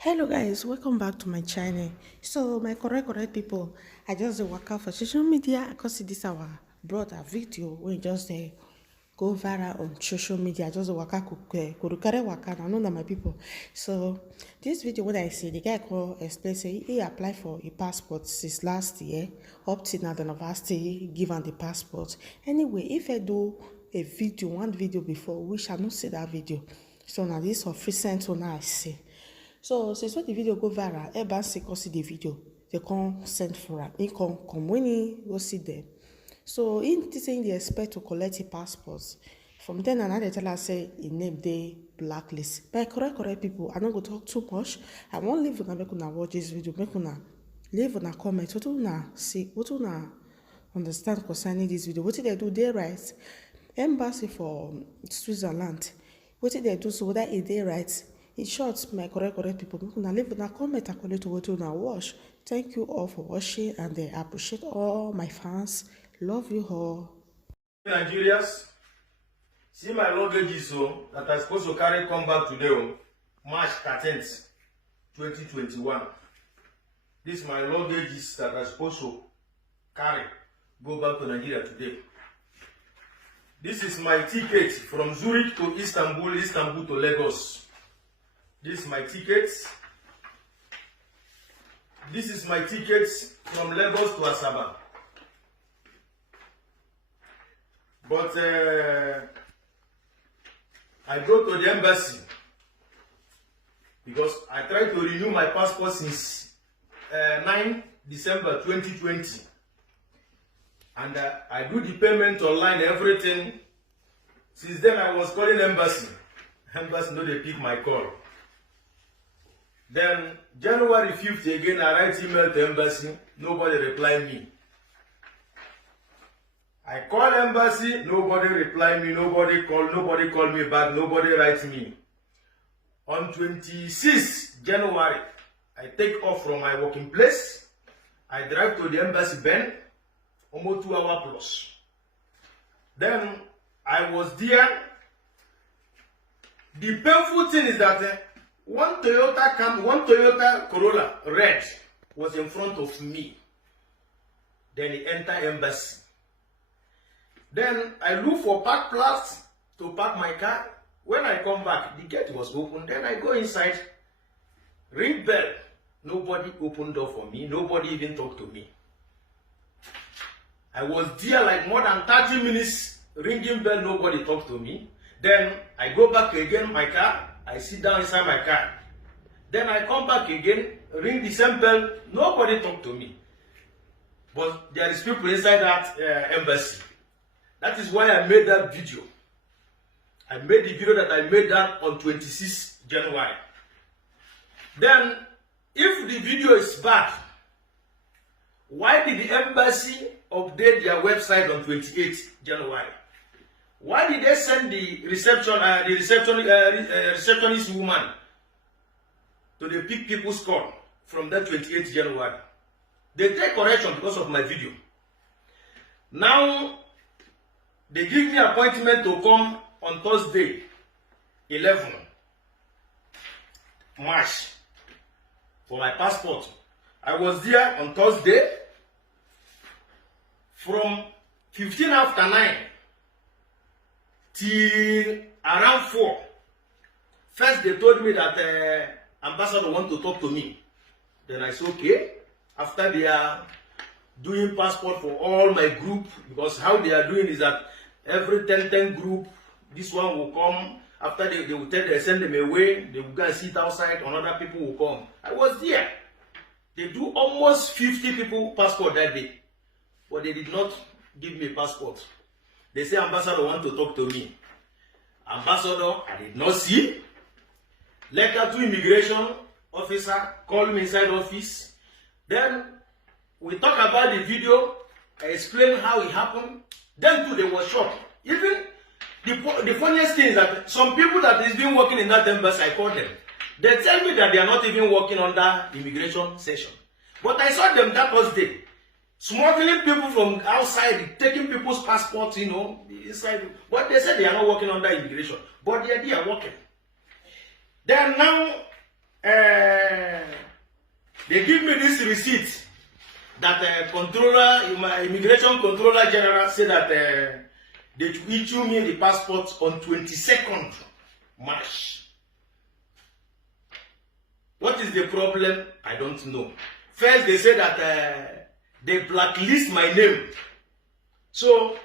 Hello guys, welcome back to my channel. So my correct people, I just work out for social media. I can see this our brother video when just go viral on social media. I just work out kurukare waka. I know that my people. So this video when I see the guy call explain say he applied for a passport since last year, up till now the university give him the passport. Anyway, if I do a video, one video before, we shall not see that video. So now this of recent one I see. So since when the video go viral, embassy come see the video, they come send for am. He come when he go see them. So in this thing they expect to collect his passports. From then on, they tell us say his name dey blacklist. But correct people, I don't go talk too much. I won't leave una make una watch this video. Make una leave una comment. What una see? What una understand concerning this video? What did they do? They right embassy for Switzerland. What did they do? So whether it dey right? In short, my correct people, make una leave una comment according to what una watch. Thank you all for watching, and I appreciate all my fans. Love you all. Nigerians, see my luggage so that I'm supposed to carry come back today on March 13th, 2021. This is my luggage that I'm supposed to carry go back to Nigeria today. This is my ticket from Zurich to Istanbul, Istanbul to Lagos. This is my ticket. This is my ticket from Lagos to Asaba. But I go to the embassy because I tried to renew my passport since 9 December 2020. And I do the payment online, everything. Since then I was calling embassy. Embassy no dey pick my call. Then January 5th again, I write email to embassy, nobody reply me. I call embassy, nobody reply me, nobody call me back, nobody write me. On 26th January, I take off from my working place. I drive to the embassy Ben, almost 2 hours plus. Then I was there. The painful thing is that one Toyota Corolla red was in front of me. Then he entered embassy. Then I look for park place to park my car. When I come back, the gate was open. Then I go inside, ring bell. Nobody opened door for me. Nobody even talked to me. I was there like more than 30 minutes, ringing bell. Nobody talked to me. Then I go back again, my car. I sit down inside my car. Then I come back again, ring the same bell. Nobody talk to me. But there is people inside that embassy. That is why I made that video. I made the video that I made that on 26 January. Then, if the video is bad, why did the embassy update their website on 28 January? Why did they send the receptionist woman to the pick people's call from that 28th January? They take correction because of my video. Now, they give me appointment to come on Thursday, 11 March, for my passport. I was there on Thursday from 15 after 9 till around 4. First, they told me that ambassador want to talk to me. Then I said, okay. After they are doing passport for all my group, because how they are doing is that every 10 group, this one will come. After they will tell they send them away, they will go and sit outside, another people will come. I was there. They do almost 50 people passport that day. But they did not give me a passport. They say ambassador want to talk to me. Ambassador, I did not see. Letter to immigration officer, call me inside office. Then we talk about the video. I explain how it happened. Then too, they were shocked. Even the funniest thing is that some people that is been working in that embassy, I call them. They tell me that they are not even working under immigration session. But I saw them that Thursday, smuggling people from outside, taking people's passports, inside. But they said they are not working under immigration. But they are working. Then now, They give me this receipt that immigration controller general said that they should issue me the passport on 22nd March. What is the problem? I don't know. First, they say that they blacklist my name. So,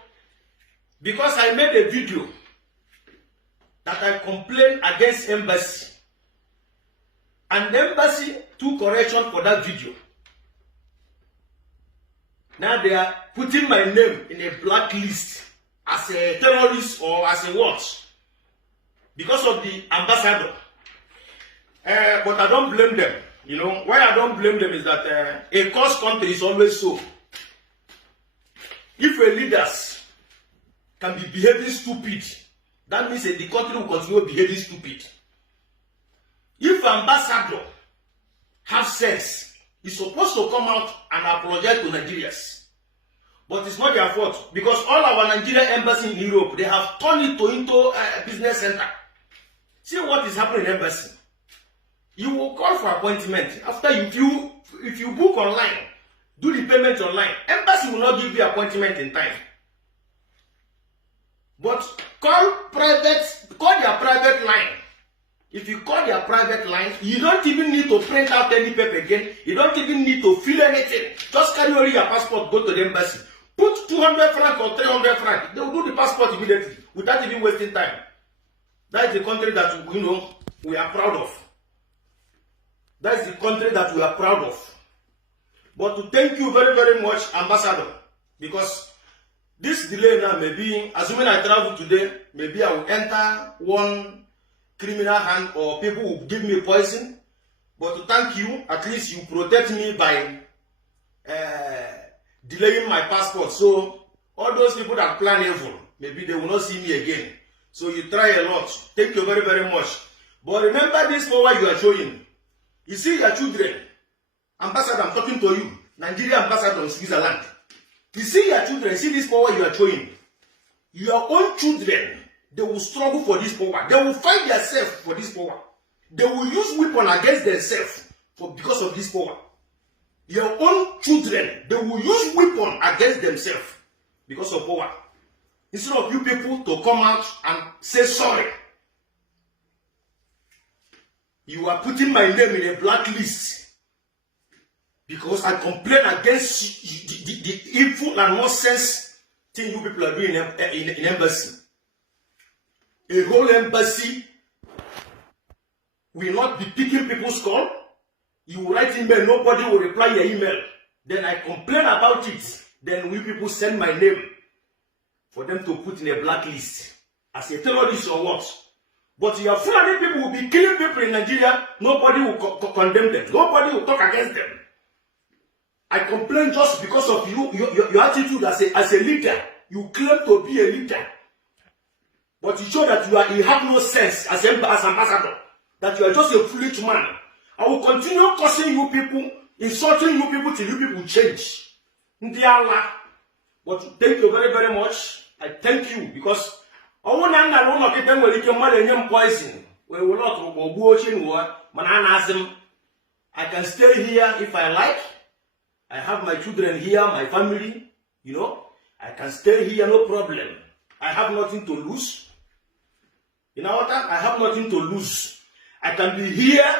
because I made a video that I complained against embassy, and the embassy took correction for that video. Now they are putting my name in a blacklist as a terrorist or as a what? Because of the ambassador. But I don't blame them. You know, why I don't blame them is that a cursed country is always so. If a leaders can be behaving stupid, that means the country will continue behaving stupid. If ambassador have sense, he's supposed to come out and apologize to Nigerians. But it's not their fault, because all our Nigerian embassy in Europe, they have turned it into a business center. See what is happening in embassy. You will call for appointment. After if you book online, do the payment online, embassy will not give you appointment in time. But call their private line. If you call their private line, you don't even need to print out any paper again. You don't even need to fill anything. Just carry only your passport, go to the embassy. Put 200 francs or 300 francs. They will do the passport immediately without even wasting time. That is the country that we are proud of. That is the country that we are proud of. But to thank you very, very much, Ambassador, because this delay now may be, assuming I travel today, maybe I will enter one criminal hand or people will give me poison. But to thank you, at least you protect me by delaying my passport. So all those people that plan evil, maybe they will not see me again. So you try a lot. Thank you very, very much. But remember this power you are showing. You see your children, Ambassador, I'm talking to you, Nigeria Ambassador in Switzerland. You see your children, see this power you are showing. Your own children, they will struggle for this power. They will fight themselves for this power. They will use weapon against themselves because of this power. Your own children, they will use weapon against themselves because of power. Instead of you people to come out and say sorry. You are putting my name in a blacklist because I complain against the evil and nonsense thing you people are doing in embassy. A whole embassy will not be picking people's call. You write email, nobody will reply your email. Then I complain about it. Then we people send my name for them to put in a blacklist as a terrorist or what. But your Fulani people will be killing people in Nigeria. Nobody will condemn them. Nobody will talk against them. I complain just because of your attitude as a leader. You claim to be a leader. But you show that you have no sense as ambassador. That you are just a foolish man. I will continue cursing you people, insulting you people till you people change. But thank you very, very much. I thank you because I can stay here if I like. I have my children here, my family, I can stay here, no problem. I have nothing to lose. You know what? I have nothing to lose. I can be here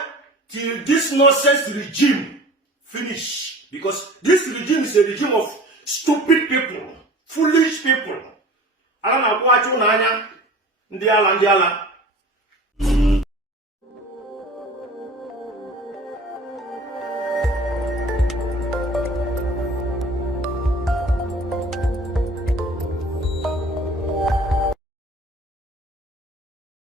till this nonsense regime finish. Because this regime is a regime of stupid people, foolish people. I don't know what you know. Ndiala.